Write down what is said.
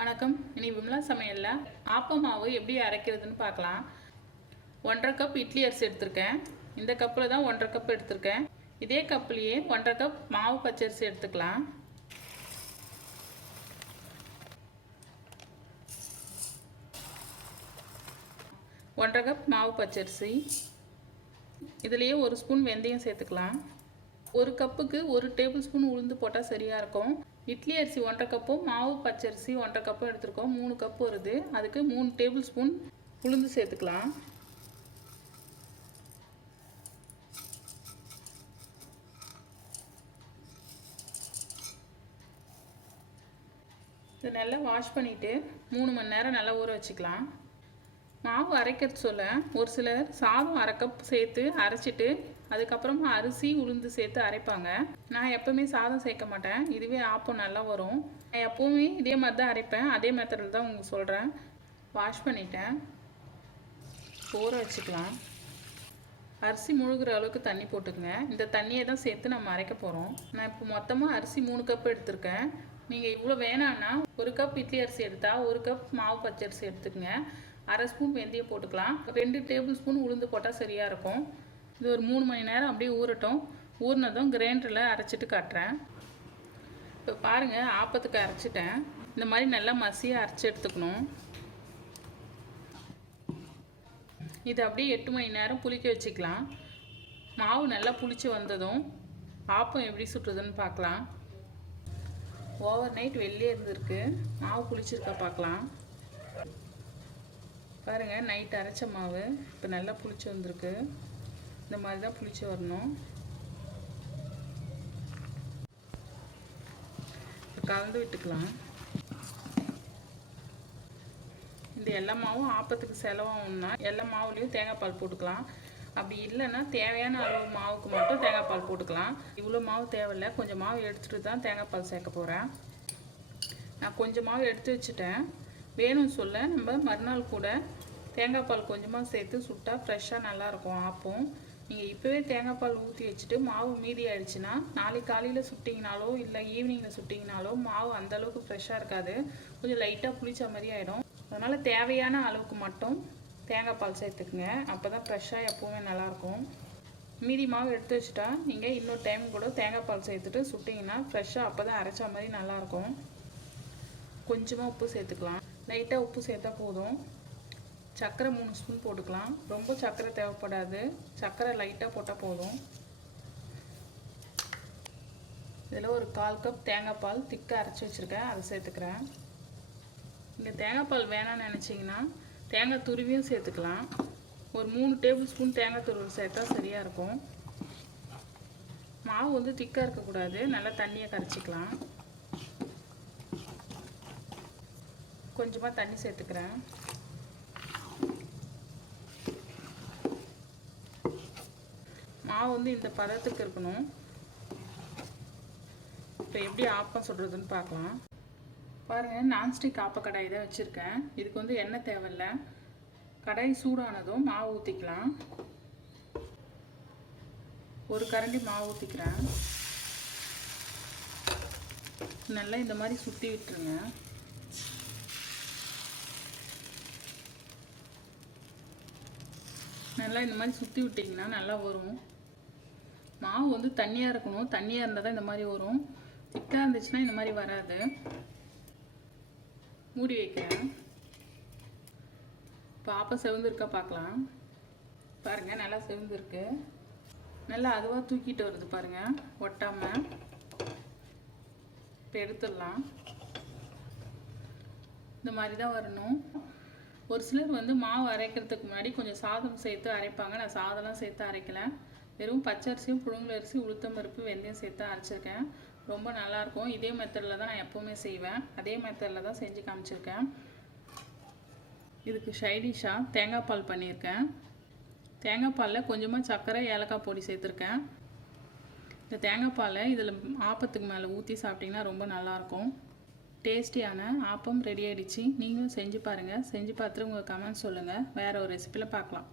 வணக்கம். இனி விமலா சமையலில் ஆப்ப மாவு எப்படி அரைக்கிறதுன்னு பார்க்கலாம். 1.5 கப் இட்லி அரிசி எடுத்திருக்கேன். இந்த கப்பில் தான் 1.5 கப் எடுத்திருக்கேன். இதே கப்லேயே 1.5 கப் மாவு பச்சரிசி எடுத்துக்கலாம். ஒன்றரை கப் மாவு பச்சரிசி, இதுலேயே 1 ஸ்பூன் வெந்தயம் சேர்த்துக்கலாம். 1 கப்புக்கு 1 டேபிள் ஸ்பூன் உளுந்து போட்டால் சரியாக இருக்கும். இட்லி அரிசி 1.5 கப்பும் மாவு பச்சரிசி 1.5 கப்பும் எடுத்துருக்கோம். 3 கப் வருது. அதுக்கு 3 டேபிள் ஸ்பூன் உளுந்து சேர்த்துக்கலாம். இதை நல்லா வாஷ் பண்ணிவிட்டு 3 மணி நேரம் நல்லா ஊற வச்சுக்கலாம். மாவு அரைக்கிறது சொல்ல ஒரு சிலர் சாதம் 1/2 கப் சேர்த்து அரைச்சிட்டு அதுக்கப்புறமா அரிசி உளுந்து சேர்த்து அரைப்பாங்க. நான் எப்போவுமே சாதம் சேர்க்க மாட்டேன். இதுவே ஆப்பம் நல்லா வரும். நான் எப்போவுமே இதே மாதிரி தான் அரைப்பேன். அதே மெத்தடில் தான் உங்களுக்கு சொல்கிறேன். வாஷ் பண்ணிட்டேன், ஊற வச்சுக்கலாம். அரிசி முழுகிற அளவுக்கு தண்ணி போட்டுக்கங்க. இந்த தண்ணியை தான் சேர்த்து நம்ம அரைக்க போகிறோம். நான் இப்போ மொத்தமாக அரிசி 3 கப் எடுத்திருக்கேன். நீங்கள் இவ்வளோ வேணான்னா 1 கப் இட்லி அரிசி எடுத்தால் 1 கப் மாவு பச்சரிசி எடுத்துக்கங்க. 1/2 ஸ்பூன் வெந்தயம் போட்டுக்கலாம். 2 டேபிள் ஸ்பூன் உளுந்து போட்டால் சரியாக இருக்கும். இது ஒரு 3 மணி நேரம் அப்படியே ஊறட்டும். ஊறினதும் கிரைண்டரில் அரைச்சிட்டு காட்டுறேன். இப்போ பாருங்கள், ஆப்பத்துக்கு அரைச்சிட்டேன். இந்த மாதிரி நல்லா மசியாக அரைச்சி எடுத்துக்கணும். இது அப்படியே 8 மணி நேரம் புளிக்க வச்சுக்கலாம். மாவு நல்லா புளிச்சு வந்ததும் ஆப்பம் எப்படி சுட்டுறதுன்னு பார்க்கலாம். ஓவர் நைட் வெளியே இருந்திருக்கு. மாவு புளிச்சிருக்கா பார்க்கலாம். பாருங்கள், நைட் அரைச்ச மாவு இப்போ நல்லா புளிச்சு வந்திருக்கு. இந்த மாதிரி தான் புளிச்சு வரணும். கலந்து விட்டுக்கலாம். இந்த எல்லா மாவும் ஆப்பத்துக்கு செலவாகும்னா எல்லா மாவுலேயும் தேங்காய் பால் போட்டுக்கலாம். அப்படி இல்லைன்னா தேவையான அளவு மாவுக்கு மட்டும் தேங்காய் பால் போட்டுக்கலாம். இவ்வளோ மாவு தேவையில்லை. கொஞ்சம் மாவு எடுத்துகிட்டு தான் தேங்காய் பால் சேர்க்க போகிறேன். நான் கொஞ்சம் மாவு எடுத்து வச்சுட்டேன். வேணும்னு சொல்ல நம்ம மறுநாள் கூட தேங்காய் பால் கொஞ்சமாக சேர்த்து சுட்டால் ஃப்ரெஷ்ஷாக நல்லாயிருக்கும் ஆப்பம். நீங்கள் இப்போவே தேங்காய் பால் ஊற்றி வச்சுட்டு மாவு மீதி ஆயிடுச்சுன்னா நாளைக்கு காலையில் சுட்டிங்கனாலோ இல்லை ஈவினிங்கில் சுட்டிங்கனாலோ மாவு அந்தளவுக்கு ஃப்ரெஷ்ஷாக இருக்காது. கொஞ்சம் லைட்டாக புளிச்ச மாதிரி ஆகிடும். அதனால் தேவையான அளவுக்கு மட்டும் தேங்காய் பால் சேர்த்துக்குங்க. அப்போ தான் ஃப்ரெஷ்ஷாக எப்போவுமே நல்லாயிருக்கும். மீதி மாவு எடுத்து வச்சுட்டா நீங்கள் இன்னொரு டைம் கூட தேங்காய் பால் சேர்த்துட்டு சுட்டிங்கன்னா ஃப்ரெஷ்ஷாக அப்போ தான் அரைச்ச மாதிரி நல்லாயிருக்கும். கொஞ்சமாக உப்பு சேர்த்துக்கலாம். லைட்டாக உப்பு சேர்த்தா போதும். சர்க்கரை 3 ஸ்பூன் போட்டுக்கலாம். ரொம்ப சர்க்கரை தேவைப்படாது. சர்க்கரை லைட்டாக போட்டால் போதும். இதில் ஒரு 1/4 கப் தேங்காய் பால் திக்காக அரைச்சி வச்சுருக்கேன். அதை சேர்த்துக்கிறேன். இங்கே தேங்காய் பால் வேணான்னு நினச்சிங்கன்னா தேங்காய் துருவியும் சேர்த்துக்கலாம். ஒரு 3 டேபிள் ஸ்பூன் தேங்காய் துருவி சேர்த்தா சரியாக இருக்கும். மாவு வந்து திக்காக இருக்கக்கூடாது. நல்லா தண்ணியை கரைச்சிக்கலாம். கொஞ்சமாக தண்ணி சேர்த்துக்கிறேன். மாவு வந்து இந்த பதத்துக்கு இருக்கணும். இப்போ எப்படி ஆப்பம் சுடுறதுன்னு பார்க்கலாம். பாருங்கள், நான்ஸ்டிக் ஆப்ப கடாய் தான் வச்சுருக்கேன். இதுக்கு வந்து எண்ணெய் தேவையில்லை. கடாய் சூடானதும் மாவு ஊற்றிக்கலாம். ஒரு கரண்டி மாவு ஊற்றிக்கிறேன். நல்லா இந்த மாதிரி சுற்றி விட்டுருங்க. நல்லா இந்த மாதிரி சுற்றி விட்டிங்கன்னா நல்லா வரும். மாவு வந்து தண்ணியாக இருக்கணும். தண்ணியாக இருந்தால் தான் இந்த மாதிரி வரும். திக்காக இருந்துச்சுன்னா இந்த மாதிரி வராது. மூடி வைக்கிறேன். இப்போ ஆப்பம் செவந்துருக்கா பார்க்கலாம். பாருங்கள், நல்லா செவந்துருக்கு. நல்லா அதுவாக தூக்கிட்டு வருது பாருங்கள், ஒட்டாமல். இப்போ எடுத்துடலாம். இந்த மாதிரி தான் வரணும். ஒரு சிலர் வந்து மாவு அரைக்கிறதுக்கு முன்னாடி கொஞ்சம் சாதம் சேர்த்து அரைப்பாங்க. நான் சாதம்லாம் சேர்த்து அரைக்கலை. வெறும் பச்சரிசியும் புழுங்கல் அரிசி உளுத்தம் பருப்பு வெந்தயம் சேர்த்து அரைச்சிருக்கேன். ரொம்ப நல்லாயிருக்கும். இதே மெத்தடில் தான் நான் எப்போவுமே செய்வேன். அதே மெத்தடில் தான் செஞ்சு காமிச்சிருக்கேன். இதுக்கு சைடிஷாக தேங்காய் பால் பண்ணியிருக்கேன். தேங்காய் பாலில் கொஞ்சமாக சர்க்கரை ஏலக்காய் பொடி சேர்த்துருக்கேன். இந்த தேங்காய் பாலை இதில் ஆப்பத்துக்கு மேலே ஊற்றி சாப்பிட்டிங்கன்னா ரொம்ப நல்லாயிருக்கும். டேஸ்டியான ஆப்பம் ரெடி ஆகிடுச்சு. நீங்களும் செஞ்சு பாருங்கள். செஞ்சு பார்த்துட்டு உங்கள் கமெண்ட் சொல்லுங்கள். வேறு ஒரு ரெசிப்பியில் பார்க்கலாம்.